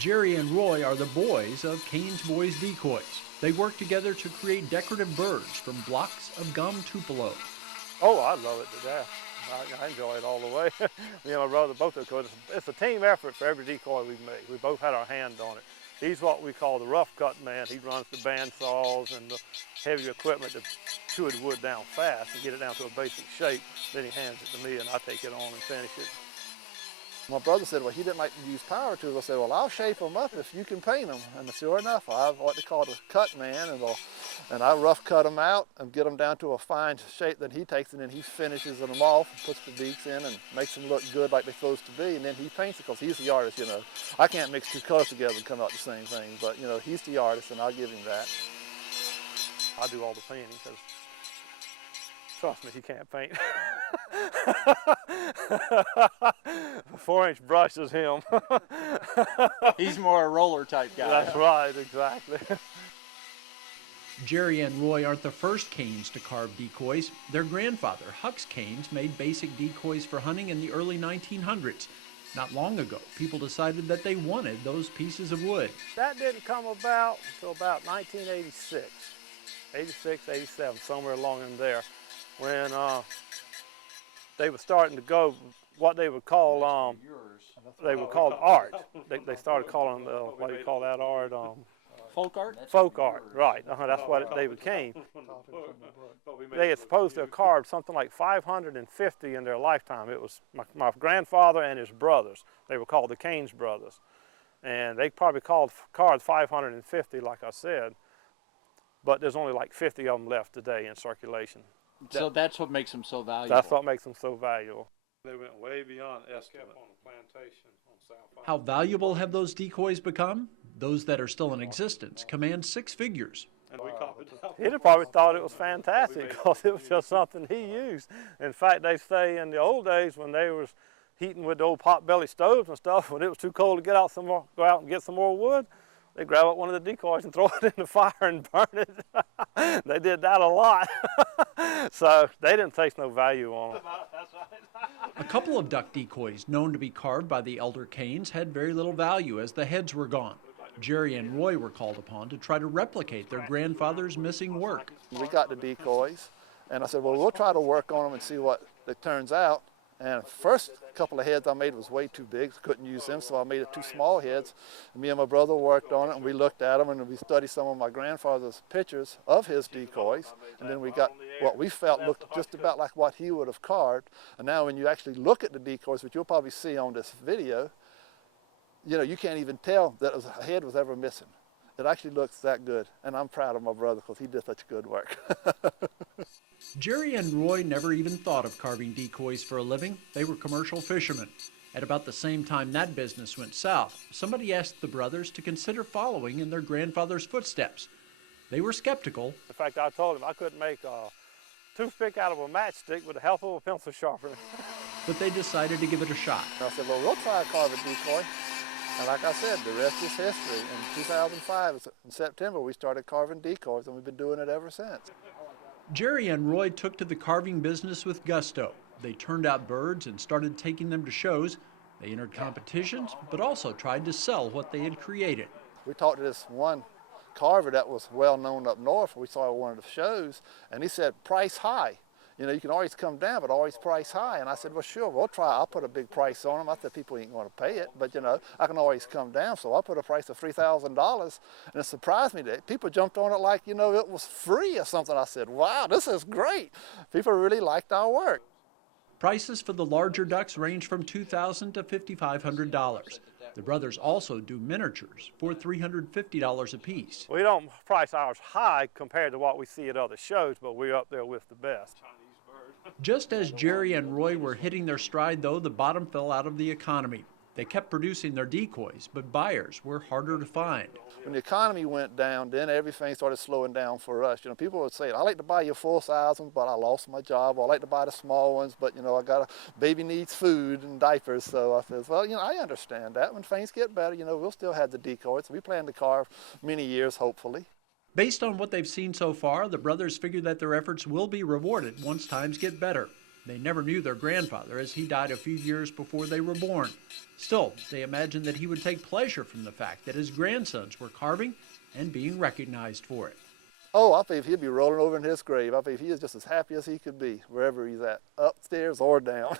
Jerry and Roy are the boys of Caines Boys Decoys. They work together to create decorative birds from blocks of gum tupelo. Oh, I love it to death. I enjoy it all the way. Me and my brother both do it. It's a team effort for every decoy we've made. We both had our hand on it. He's what we call the rough cut man. He runs the band saws and the heavy equipment to chew the wood down fast and get it down to a basic shape. Then he hands it to me and I take it on and finish it. My brother said, well, he didn't like to use power tools. I said, well, I'll shape them up if you can paint them. And sure enough, I have what they call the cut man, and I rough cut them out and get them down to a fine shape that he takes, and then he finishes them off, puts the beaks in, and makes them look good like they're supposed to be, and then he paints it, because he's the artist, you know. I can't mix two colors together and come out the same thing, but, you know, he's the artist, and I'll give him that. I do all the painting, because trust me, he can't paint. 4-inch brush is him. He's more a roller type guy. That's right, exactly. Jerry and Roy aren't the first Caines to carve decoys. Their grandfather, Hux Caines, made basic decoys for hunting in the early 1900s. Not long ago, people decided that they wanted those pieces of wood. That didn't come about until about 1986, 86, 87, somewhere along in there, when they were starting to go what they would call art. They started calling what do you call that art? Folk art? Folk art, right. That's what they became. They had supposed to have carved something like 550 in their lifetime. It was my grandfather and his brothers. They were called the Caines brothers. And they probably carved 550, like I said, but there's only like 50 of them left today in circulation. So that's what makes them so valuable. That's what makes them so valuable. They went way beyond estimate. On the plantation on South. How valuable have those decoys become? Those that are still in existence command 6 figures. And we copied it. He'd probably thought it was fantastic because it was just something he used. In fact, they say in the old days when they was heating with the old pot-belly stoves and stuff, when it was too cold to go out and get some more wood, they grab up one of the decoys and throw it in the fire and burn it. They did that a lot. So they didn't take no value on it. A couple of duck decoys known to be carved by the elder Caines had very little value as the heads were gone. Jerry and Roy were called upon to try to replicate their grandfather's missing work. We got the decoys, and I said, well, we'll try to work on them and see what it turns out. And first couple of heads I made was way too big, couldn't use them, so I made it 2 small heads. And me and my brother worked on it, and we looked at them, and we studied some of my grandfather's pictures of his decoys, and then we got what we felt looked just about like what he would have carved. And now when you actually look at the decoys, which you'll probably see on this video, you know, you can't even tell that a head was ever missing. It actually looks that good, and I'm proud of my brother because he did such good work. Jerry and Roy never even thought of carving decoys for a living. They were commercial fishermen. At about the same time that business went south, somebody asked the brothers to consider following in their grandfather's footsteps. They were skeptical. In fact, I told him I couldn't make a toothpick out of a matchstick with the help of a pencil sharpener. But they decided to give it a shot. I said, well, we'll try to carve a decoy. And like I said, the rest is history. In 2005, in September, we started carving decoys, and we've been doing it ever since. Jerry and Roy took to the carving business with gusto. They turned out birds and started taking them to shows. They entered competitions, but also tried to sell what they had created. We talked to this one carver that was well known up north. We saw one of the shows, and he said, price high. You know, you can always come down, but always price high. And I said, well, sure, we'll try. I'll put a big price on them. I said, people ain't going to pay it, but, you know, I can always come down. So I put a price of $3,000, and it surprised me that people jumped on it like, you know, it was free or something. I said, wow, this is great. People really liked our work. Prices for the larger ducks range from $2,000 to $5,500. The brothers also do miniatures for $350 a piece. We don't price ours high compared to what we see at other shows, but we're up there with the best. Just as Jerry and Roy were hitting their stride, though, the bottom fell out of the economy. They kept producing their decoys, but buyers were harder to find. When the economy went down, then everything started slowing down for us. You know, people would say, I like to buy your full-size ones, but I lost my job. Or I like to buy the small ones, but, you know, baby needs food and diapers. So I said, well, you know, I understand that. When things get better, you know, we'll still have the decoys. We plan to carve many years, hopefully. Based on what they've seen so far, the brothers figure that their efforts will be rewarded once times get better. They never knew their grandfather, as he died a few years before they were born. Still, they imagined that he would take pleasure from the fact that his grandsons were carving and being recognized for it. Oh, I believe he'd be rolling over in his grave. I believe he is just as happy as he could be, wherever he's at, upstairs or down.